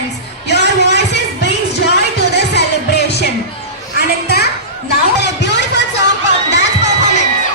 performance. Your voices brings joy to the celebration. Ananta, now a beautiful song for dance performance.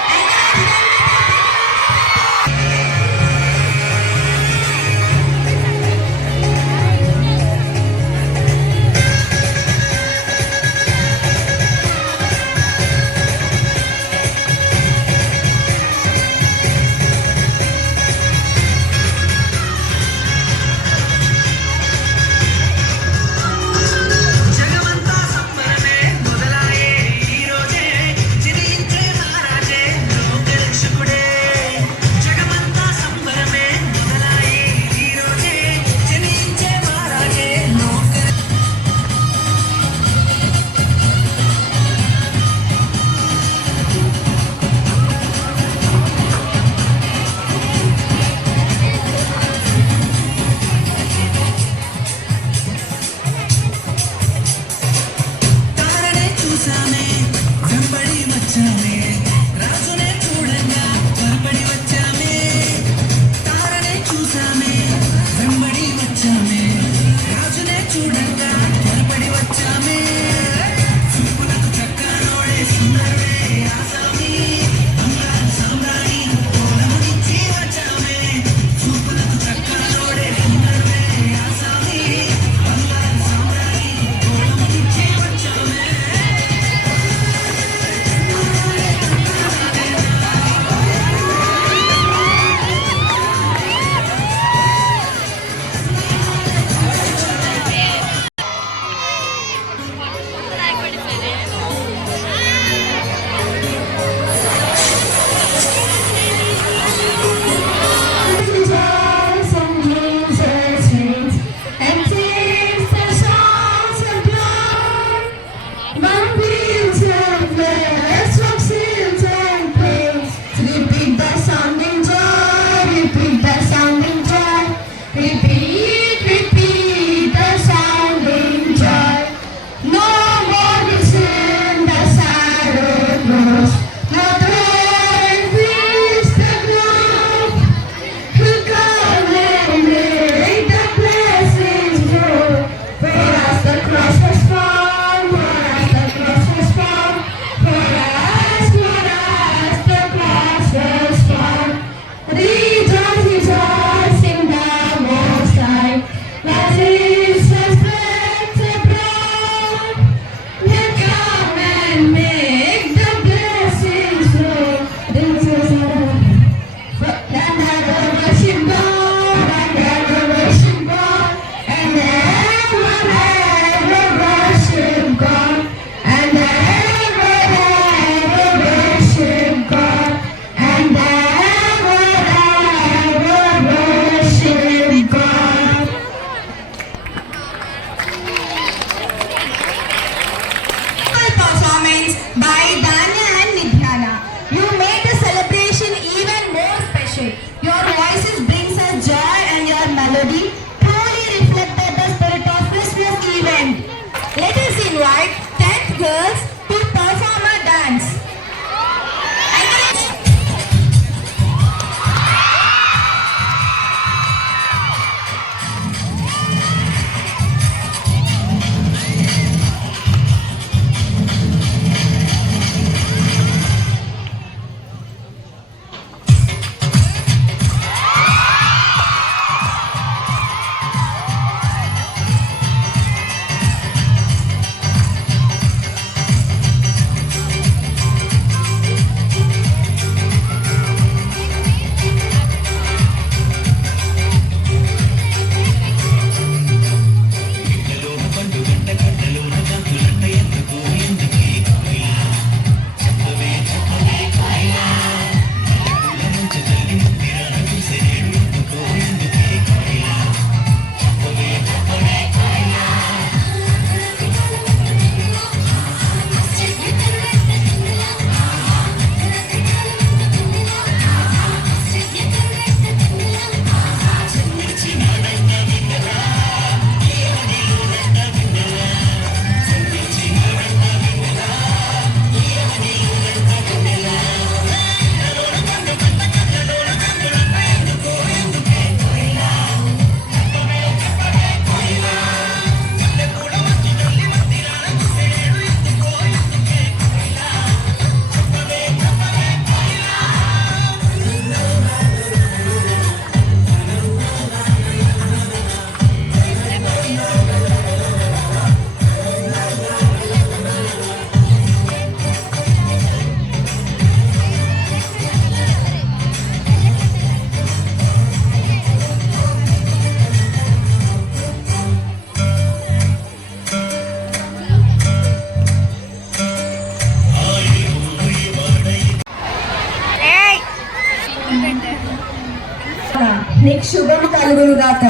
గాక.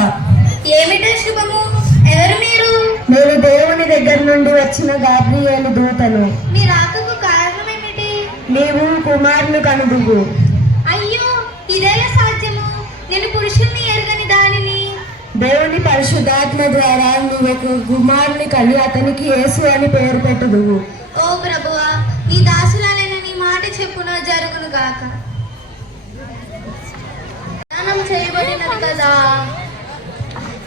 ఏమిటో శుభము? ఎవరు మీరు? నేను దేవుని దగ్గర నుండి వచ్చిన గాబ్రియేలు దూతను. మీ రాకకు కారణం ఏమిటి? నీవు కుమారుని కనుదువు. అయ్యో, ఇదేలా సాధ్యము? నేను పురుషుల్ని ఎరగని దానిని. దేవుని పరిశుద్ధాత్మ ద్వారా నీవు కుమారుని కని అతనికి యేసు అని పేరు పెట్టుదువు. ఓ ప్రభువా, నీ దాసురాలైన నీ మాట చెప్పున జరుగును గాక. స్నానం చేయబడినది కదా,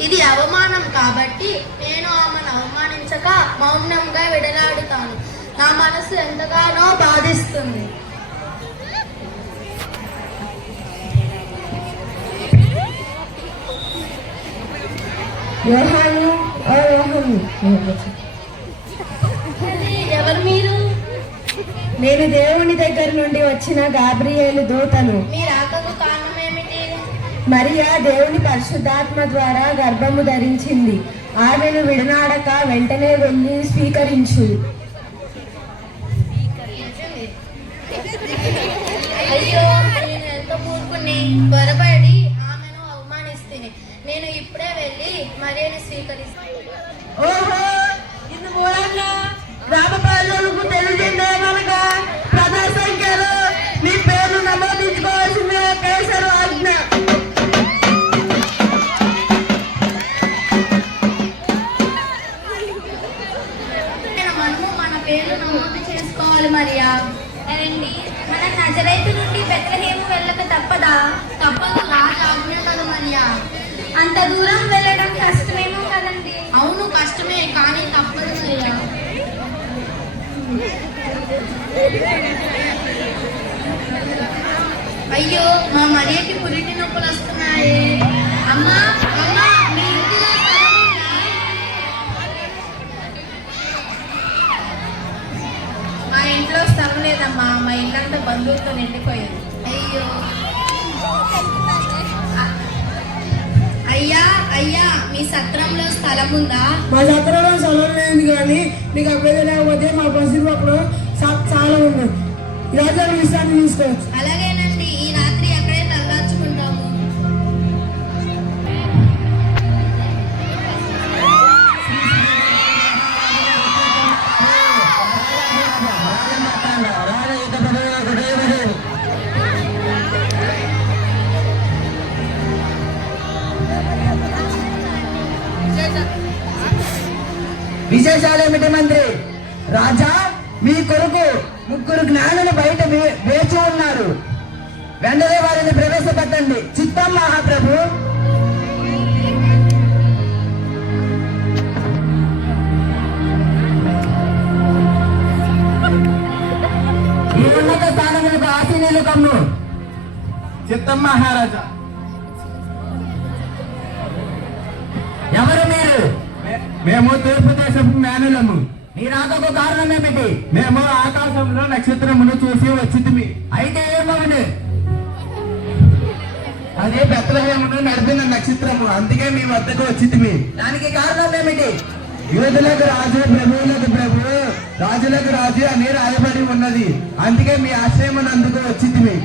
ఇది అవమానం కాబట్టి నేను ఆమెను అవమానించక మౌనంగా విడలాడుతాను. నా మనసు ఎంతగానో బాధిస్తుంది. యోహాను, ఓ యోహాను, ఎవరు మీరు? నేను దేవుని దగ్గర నుండి వచ్చిన గాబ్రియేలు దూతను. మీ రాకకు కారణం ఏమిటి? మరియా దేవుని పరిశుద్ధాత్మ ద్వారా గర్భము ధరించింది. ఆమెను విడనాడక వెంటనే వెళ్ళి స్వీకరించు. అయ్యో, నేను ఎంత మూర్ఖుని! త్వరపడి ఆమెను అవమానిస్తుంది. నేను ఇప్పుడే వెళ్ళి మరియను స్వీకరిస్తాను. ఓహో, ఇది మూలంగా గ్రామ ప్రజలకు తెలియజేయమనగా ప్రజా సంఖ్యలో మీ పేరు నమోదించుకోవాల్సిన కేసరు ఆజ్ఞ. మనము మన పేరు నమోదు చేసుకోవాలి మరియా. ఏమండి, మన నజరేతు నుండి బెత్లెహేము వెళ్ళక తప్పదా? తప్పదు, రాజు ఆజ్ఞ కదా మరియా. అంత దూరం వెళ్ళడం కష్టమేమో కదండి. అవును, కష్టమే, కానీ తప్పదు మరియా. అయ్యో, మా మరియకి పురిటి నొప్పులు వస్తున్నాయి. అమ్మా, అమ్మా, మీ ఇంటిలో స్థలం ఉందా? మా ఇంట్లో స్థలం లేదమ్మా, మా ఇల్లంతా బంధువులతో నిండిపోయింది. అయ్యో, అయ్యా అయ్యా, మీ సత్రంలో స్థలం ఉందా? మా సత్రంలో స్థలం లేదు, కానీ నీకు అభ్యర్థి లేకపోతే మా పసిపక్కలో చాలా ఉంది. ఈరోజు విశ్రాంతి తీసుకోవచ్చు. అలాగేనండి, ఈ రాత్రి అక్కడే తలదాచుకుంటాము. విశేషాలు ఏమిటి మంత్రి? రాజా, మీ కొరకు 3 జ్ఞానులు బయట వేచి ఉన్నారు. వెంటనే వారిని ప్రవేశపెట్టండి. చిత్తం మహాప్రభు. ఈ ఉన్నత స్థానములకు ఆశీనులు కమ్ము. చిత్తం మహారాజా. ఎవరు మీరు? మేము తూర్పు దేశపు జ్ఞానులము. మీ రాకకు కారణం ఏమిటి? మేము ఆకాశంలో నక్షత్రమును చూసి వచ్చితిమి. అయితే ఏమవును? అదే బెత్లెహేమును నడిపిన నక్షత్రము, అందుకే మీ వద్దకు వచ్చితిమి. దానికి కారణం ఏమిటి? యూదులకు రాజు, ప్రభువులకు ప్రభు, రాజులకు రాజు అని రాయబడి ఉన్నది. అందుకే మీ ఆశ్రయమునందుకు వచ్చితిమి.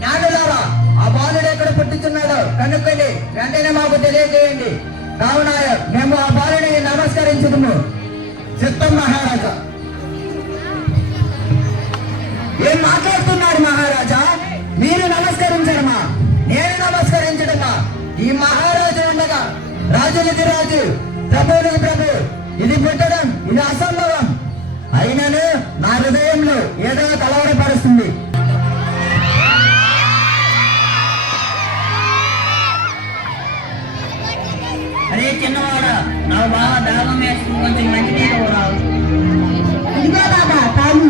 జ్ఞానులారా, ఆ బాలుడు ఎక్కడ పుట్టుచున్నాడో కనుక్కొని వెంటనే మాకు తెలియజేయండి. కావున మేము ఆ బాలుడిని నమస్కరించుదుము. చిత్తం మహారాజా. ఏం మాట్లాడుతున్నారు మహారాజా? మీరు నమస్కరించడమా? నేను నమస్కరించడమా? ఈ మహారాజు ఉండగా రాజులకి రాజు, ప్రభువులకి ప్రభు, ఇది పుట్టడం ఇది అసంభవం. అయినను నా హృదయంలో ఏదో కలవరపరుస్తుంది. అరే చిన్నవాడా, నా బాగా దాగం వేసుకుని కొంచెం మంచినీళ్ళు రావు. ఇదిగో బాబా తాను.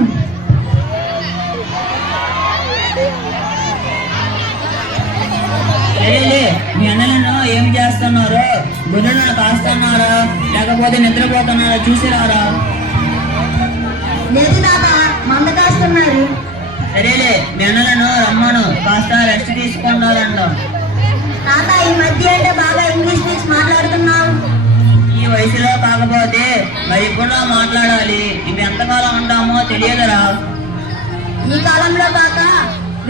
సరేలే, మీ అన్నలను ఏమి చేస్తున్నారు? గుర్రెలను కాస్తున్నారా లేకపోతే నిద్రపోతున్నారా చూసి రారా. లేదు బాబా, మంద కాస్తున్నారు. సరేలే, మీ అన్నలను రమ్మను, కాస్త రెస్ట్ తీసుకున్నారంట. తాత, ఈ మధ్య అంటే బాగా ఇంగ్లీష్ స్పీచ్ మాట్లాడుతున్నావు. ఈ వయసులో కాకపోతే మరి కూడా మాట్లాడాలి. ఇవి ఎంతకాలం ఉంటామో తెలియదురా. ఈ కాలంలో కాక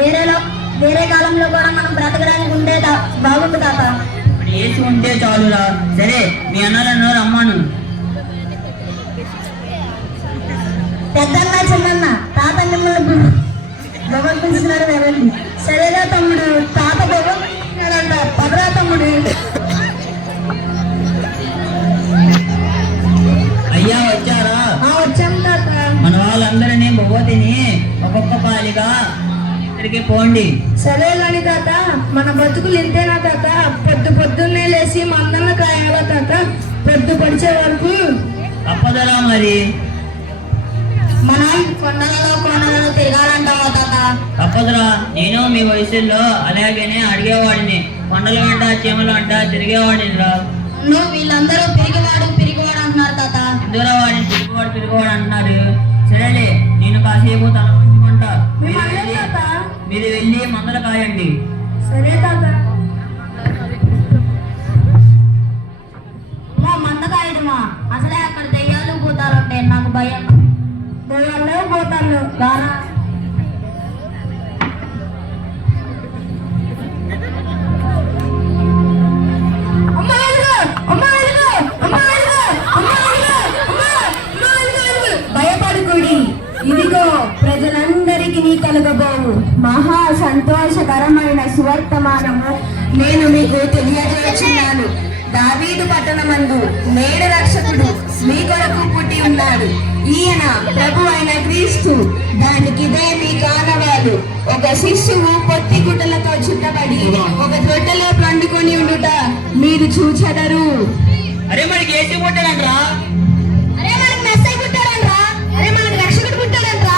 వేరే కాలంలో కూడా మనం బ్రతకడానికి ఉండే బాగుంది తాత. ఇప్పుడు ఏసి ఉంటే చాలురా. సరే మీ అన్నలను రమ్మను. పెద్దన్న చిన్నన్న తాత మిమ్మల్ని భగవంతున్నారు వెళ్ళండి. సరేనా తమ్ముడు, తాత భగవంతున్నాడంట. పదరా తమ్ముడు. అయ్యా వచ్చారా? వచ్చాం తాత. మన వాళ్ళందరినీ భగవతిని ఒక్కొక్క పాలిగా ఇక్కడికి పోండి. సరే గాని తాత, మన బతుకులు ఇంతేనా తాత? పొద్దున్నే లేచి మందన్న కాయాలా తాత? పొద్దు పడిచే వరకు తప్పదరా మరి. మనం కొండలలో తిరగాలంటావా తాత? తప్పదురా. నేను మీ వయసులో అలాగనే అడిగేవాడిని. కొండల వెంట చీమల వెంట తిరిగేవాడిని రా. నువ్వు వీళ్ళందరూ పిరిగివాడు అంటున్నారు తాత. ఎందుకురా వాడిని తిరుగువాడు అంటున్నారు. సరేలే, నేను కాసేపు తల ఉంచుకుంటా. మీరు వెళ్ళి మందలు కాయండి. సరే తాత. మా మంద కాయడమా? అసలే అక్కడ దెయ్యాలు పోతారంటే నాకు భయం. దెయ్యాలు పోతాను బాగా. భయపడుకుడి, ఇదిగో ప్రజలందరికీ నీ కలుగబోవు మహా సంతోషకరమైన సువర్తమానము నేను మీకు తెలియజేస్తున్నాను. దావీదు పట్టణమందు నేడు రక్షకుడు మీ కొరకు పుట్టి ఉన్నాడు. ఈయన ప్రభు అయిన క్రీస్తు. దానికిదే మీ కానవాలు. ఒక శిశువు పొత్తి గుడ్డలతో చుట్టబడి ఒక తొట్టెలో పండుకొని ఉండుట మీరు చూచెదరు. అరే మనకి ఏసీ పుట్టాడంట్రా. అరే మనకి మెస్సై పుట్టాడంట్రా. అరే మనకి రక్షకుడు పుట్టాడంట్రా.